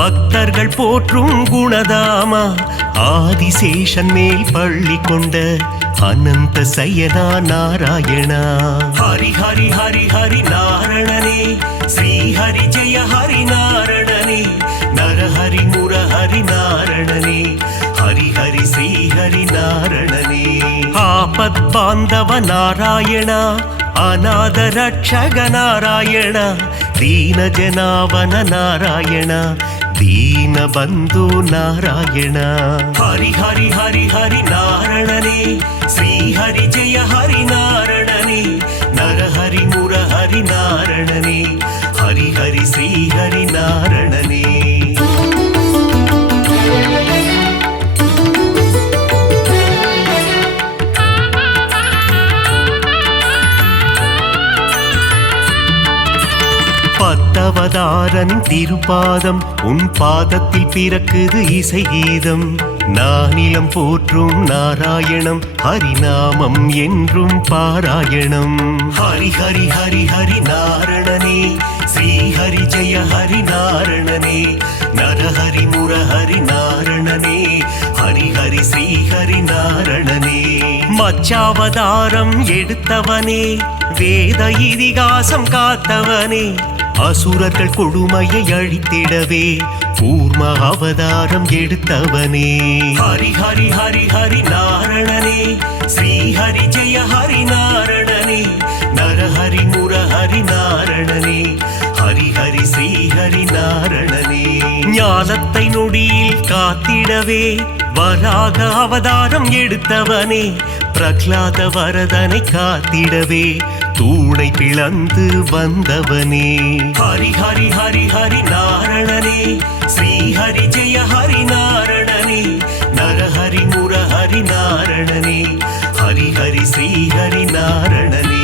பக்தர்கள் போற்றும் குணதாமா, ஆதிசேஷன் மேல் பள்ளி கொண்ட அனந்த சயனா நாராயணா. ஹரி ஹரி ஹரி ஹரி நாரணனே, ஸ்ரீ ஹரி ஜெய ஹரி நாரணனே, நரஹரி முரஹரி நாரணனே, ஹரி ஹரி ஸ்ரீ ஹரி நாரணனே. ஆபத் பாந்தவ நாராயணா, அநாத ரட்சக நாராயணா, தீன ஜனாவன நாராயணா, தீன பந்து நாராயணா. ஹரி ஹரி ஹரி ஹரி நாரணனே, ஸ்ரீ ஹரி ஜெய ஹரி நாரணனே, நரஹரி முரஹரி நாரணனே, ஹரி ஹரி ஸ்ரீ ஹரி நாரணனே. பத்தவதாரனின் திருப்பாதம், உன் பாதத்தில் பிறக்குது இசை கீதம். நானிலம் போற்றும் நாராயணம், ஹரிநாமம் என்றும் பாராயணம். ஹரி ஹரி ஹரி ஹரி நாரணனே, ஸ்ரீ ஹரி ஜெய ஹரி நாரணனே, நரஹரி முரஹரி நாரணனே, ஹரி ஹரி ஸ்ரீ ஹரி நாரணனே. மச்சாவதாரம் எடுத்தவனே, வேத இதிகாசம் காத்தவனே, அசுரர்கள் கொடுமையை அழித்திடவே கூர்ம அவதாரம் எடுத்தவனே. ஹரி ஹரி ஹரி ஹரி நாரணனே, ஸ்ரீ ஹரி ஜெய ஹரி நாரணனே, நரஹரி முரஹரி நாரணனே, ஹரி ஹரி ஸ்ரீ ஹரி நாரணனே. ஞானத்தை நொடியில் காத்திடவே வராக அவதாரம் எடுத்தவனே, பிரகலாத வரதனை காத்திடவே தூணை பிளந்து வந்தவனே. ஹரி ஹரி ஹரி ஹரி நாரணனே, ஸ்ரீ ஹரி ஜெய ஹரி நாரணனே, நரஹரி முரஹரி நாரணனே, ஹரி ஹரி ஸ்ரீ ஹரி நாரணனே.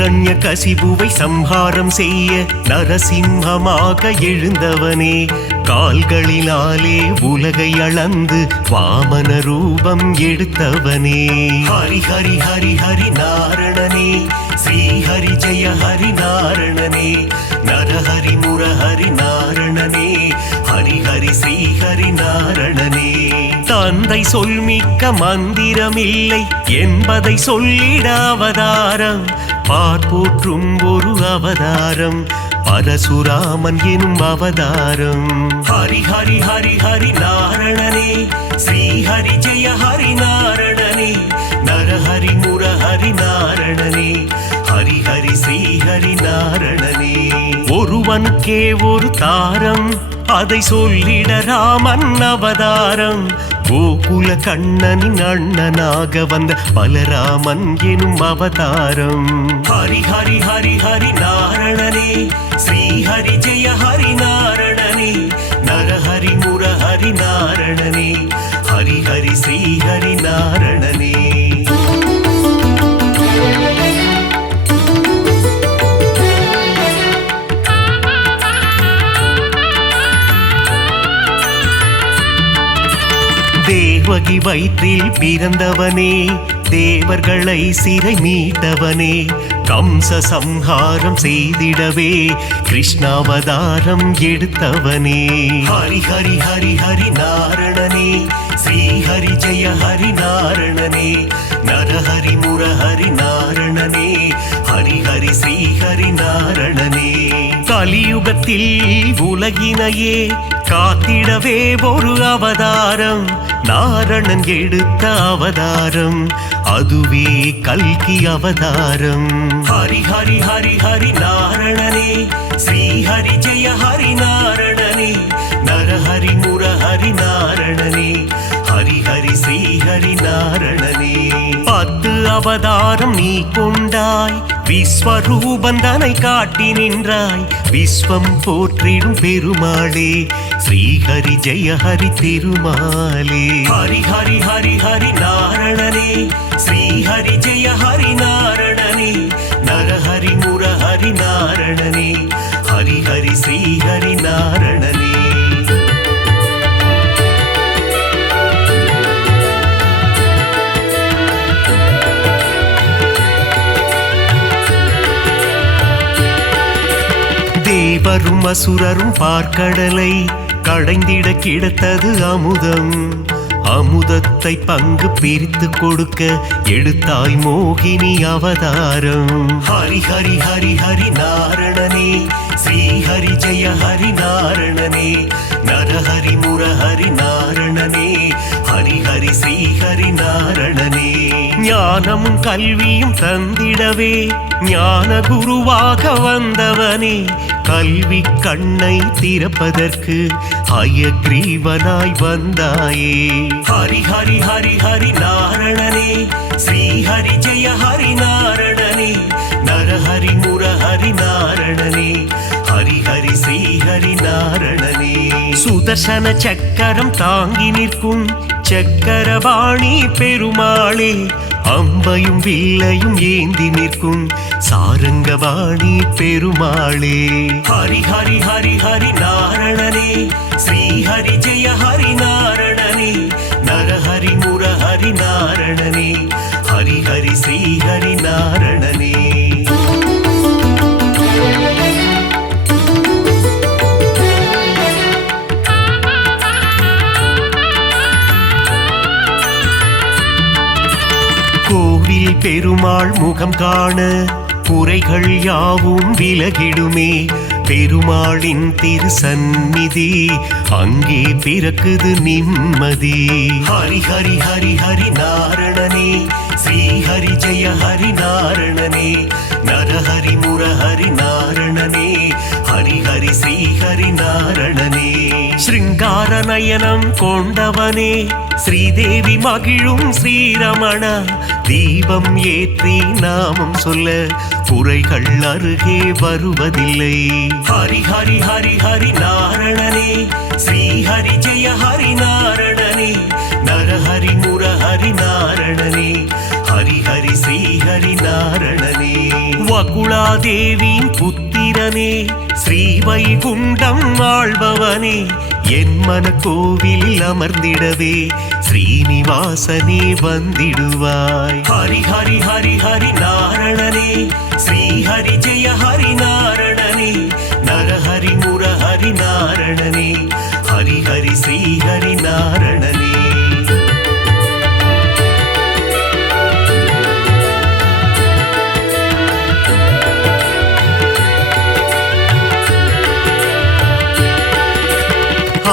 இரண்ய கசிபுவை சம்ஹாரம் செய்ய நரசிம்மமாக எழுந்தவனே, கால்களினாலே உலகை அளந்து வாமன ரூபம் எடுத்தவனே. ஹரி ஹரி ஹரி ஹரி நாரணனே, ஸ்ரீ ஹரி ஜெய ஹரி நாரணனே, நரஹரி முரஹரி நாரணனே, ஹரி ஹரி ஸ்ரீ ஹரி நாரணனே. தந்தை சொல்மிக்க மந்திரமில்லை என்பதை சொல்லிட அவதாரம், பார்ப்போற்றும் ஒரு அவதாரம், பரசுராமன் எனும் அவதாரம். ஹரி ஹரி ஹரி ஹரி நாரணனே, ஸ்ரீ ஹரி ஜெய ஹரி நாரணனே, நரஹரி முரஹரி நாரணனே, ஹரி ஹரி ஸ்ரீ ஹரி நாரணனே. ஒருவனுக்கே ஒரு தாரம், அதை சொல்லிட ராமன் அவதாரம், கோகுல கண்ணனின் அண்ணனாக வந்த பலராமன் எனும் அவதாரம். ஹரி ஹரி ஹரி ஹரி நாரணனே, ஸ்ரீ ஹரி ஜெய ஹரி நாரணனே, நரஹரி முரஹரி நாரணனே, ஹரி ஹரி ஸ்ரீ ஹரி நாரணனே. தேவகி வயிற்றில் பிறந்தவனே, தேவர்களை சிறை மீட்டவனே, கம்ச சம்ஹாரம் செய்திடவே கிருஷ்ணாவதாரம் எடுத்தவனே. ஹரி ஹரி ஹரி ஹரி நாரணனே, ஸ்ரீ ஹரி ஜெய ஹரி நாரணனே, நரஹரி முரஹரி நாரணனே, ஹரி ஹரி ஸ்ரீ ஹரி நாரணனே. கலியுகத்தில் உலகினையே காத்திடவே ஒரு அவதாரம், நாரணன் எடுத்த அவதாரம், அதுவே கல்கி அவதாரம். ஹரி ஹரி ஹரி ஹரி நாரணனே, ஸ்ரீ ஹரி ஜெய ஹரி நாரணனே, நரஹரி முரஹரி நாரணனே, ஹரி ஹரி ஸ்ரீ ஹரி நாரணனே. 10 அவதாரம் நீ கொண்டாய், விஸ்வரூபந்தனை காட்டி நின்றாய் விஸ்வம் போற்றிடும் பெருமாளே ஸ்ரீஹரி ஜெய ஹரி திருமாலே ஹரி ஹரி ஹரி ஹரி நாரணனே ஸ்ரீஹரி ஜெய ஹரி நாரணனே நரஹரி முரஹரி நாரணனே ஹரி ஹரி ஸ்ரீஹரி நாரணனே தேவரும் அசுரரும் பார்க்கடலை கடைந்திட கிடைத்தது அமுதம் அமுதத்தை பங்கு பிரித்து கொடுக்க எடுத்தாய் மோகினி அவதாரம் ஹரி ஹரி ஹரி ஹரி நாரணனே ஸ்ரீஹரி ஜெய ஹரி நாரணனே நரஹரி முரஹரி நாரணனே ஹரி ஹரி ஸ்ரீஹரி நாரணனே ஞானமும் கல்வியும் தந்திடவே ஞான குருவாக வந்தவனே கல்வி கண்ணை திறப்பதற்கு ஹயக்ரீவனாய் வந்தாயே ஹரி ஹரி ஹரி ஹரி நாரணனே ஸ்ரீஹரி ஜெய ஹரி நாரணனே நரஹரி முரஹரி நாரணனே ஹரி ஹரி ஸ்ரீஹரி நாரணனே சுதர்சன சக்கரம் தாங்கி நிற்கும் சக்கரபாணி பெருமாளே அம்பையும் வில்லையும் ஏந்தி நிற்கும் சாரங்கபாணி பெருமாளே ஹரி ஹரி ஹரி ஹரி நாரணனே ஸ்ரீஹரி ஜெய ஹரி நாரணனே நரஹரி முரஹரி நாரணனே ஹரி ஹரி ஸ்ரீஹரி நாரணனே கோவில் பெருமாள் முகம் காண குறைகள் யாவும் விலகிடுமே பெருமாளின் திருசந்நிதி அங்கே பிறக்குது நிம்மதி ஹரி ஹரி ஹரி ஹரி நாரணனே ஸ்ரீஹரி ஜெய ஹரி நாரணனே நரஹரி முரஹரி நாரணனே ஹரி ஹரி ஸ்ரீஹரி நாரணனே ஸ்ருங்கார நயனம் கொண்டவனே ஸ்ரீதேவி மகிழும் ஸ்ரீரமண தீபம் ஏற்றி நாமம் சொல்ல குறைகள் அருகே வருவதில்லை ஹரி ஹரி ஹரி ஹரி நாரணனே ஸ்ரீஹரி ஜெய ஹரி நாரணனே நரஹரி முரஹரி நாரணனே ஹரி ஹரி ஸ்ரீஹரி நாரணனே வகுளாதேவியின் புத்திரனே ஸ்ரீவைகுண்டம் ஆள்பவனே என் மன கோவிலில் அமர்ந்திடவே ஸ்ரீனிவாசனே வந்திடுவாய் ஹரி ஹரி ஹரி ஹரி நாரணனே ஸ்ரீஹரி ஜெய ஹரி நாரணனே நரஹரி முரஹரி நாரணனே ஹரி ஹரி ஸ்ரீஹரி நாரணனே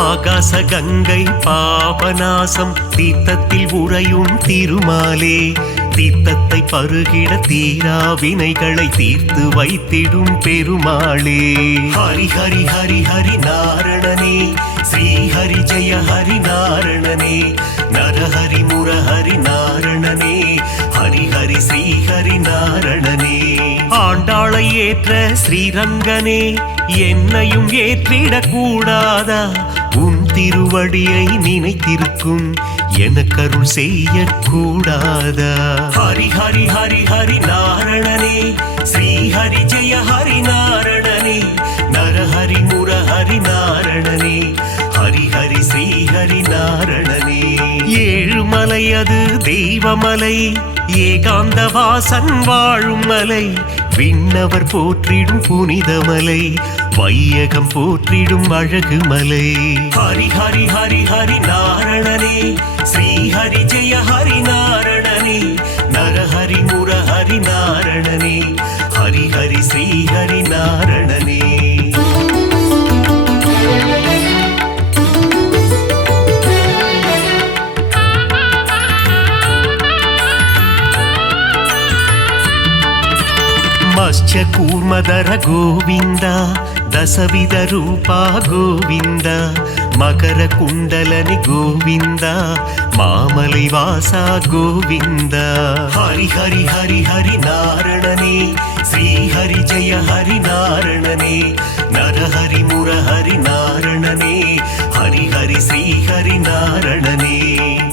ஆகாச கங்கை பாபநாசம் தீர்த்தத்தில் உறையும் திருமாலே தீர்த்தத்தை பருகிட தீரா வினைகளை தீர்த்து வைத்திடும் பெருமாளே ஹரி ஹரி ஹரி ஹரி நாரணனே ஸ்ரீஹரி ஜெய ஹரி நாரணனே நரஹரி முரஹரி நாரணனே ஹரி ஹரி ஸ்ரீஹரி நாரணனே ஆண்டாளை ஏற்ற ஸ்ரீரங்கனே என்னையும் ஏற்றிடக் கூடாதா உன் திருவடியை நினைத்திருக்கும் எனக்கருள் செய்யக்கூடாதா ஹரி ஹரி ஹரி ஹரி நாரணனே ஸ்ரீஹரி ஜெய ஹரி நாரணனே நரஹரி முரஹரி நாரணனே ஹரி ஹரி ஸ்ரீஹரி நாரணனே ஏழுமலை அது தெய்வமலை ஏகாந்த வாசன் வாழும் மலை விண்ணவர் போற்றிடும் புனிதமலை வையகம் போற்றிடும் அழகு மலை ஹரி ஹரி ஹரி ஹரி நாரணனே ஸ்ரீஹரி ஜெய ஹரி நாரணனே நரஹரி முரஹரி நாரணனே ஹரி ஹரி ஸ்ரீஹரி நாரணனே ಮತ್ಸ್ಯ ಕೂರ್ಮದರ ಗೋವಿಂದ ದಶವಿಧ ರೂಪ ಗೋವಿಂದ மகர குண்டலனி கோவிந்தா மாமலை வாசா கோவிந்தா ஹரி ஹரி ஹரி ஹரி நாரணனே ஸ்ரீ ஹரி ஜெய ஹரி நாரணனே நரஹரி முரஹரி நாரணனே ஹரி ஹரி ஸ்ரீ ஹரி நாரணனே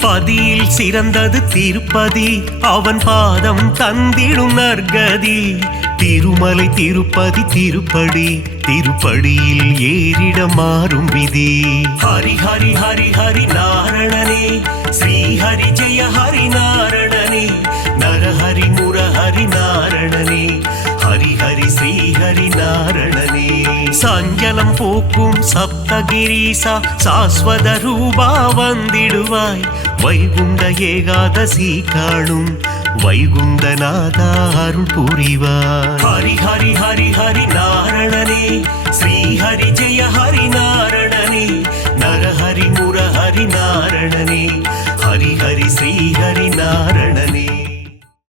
பதியில் சிறந்தது திருப்பதி அவன் பாதம் தந்திடும் நற்கதி திருமலை திருப்பதி திருப்படி திருப்படியில் ஏறிட மாறும் விதி ஹரி ஹரி ஹரி ஹரி நாரணனே ஸ்ரீ ஹரி ஜெய ஹரி நாரணனே நரஹரி முரஹரி நாரணனே ஹரி ஹரி ஸ்ரீ ஹரி நாரணனே சஞ்சலம் போக்கும் சப்தகிரீசா சாஸ்வத ரூபா வந்திடுவாய் வைகுண்ட ஏகாதசி காணும் வைகுண்டநாதா அருள் புரிவார் ஹரி ஹரி ஹரி ஹரி நாரணனே ஸ்ரீ ஹரி ஜெய ஹரி நாரணனே நரஹரி முரஹரி நாரணனே ஹரி ஹரி ஸ்ரீ ஹரி நாரணனே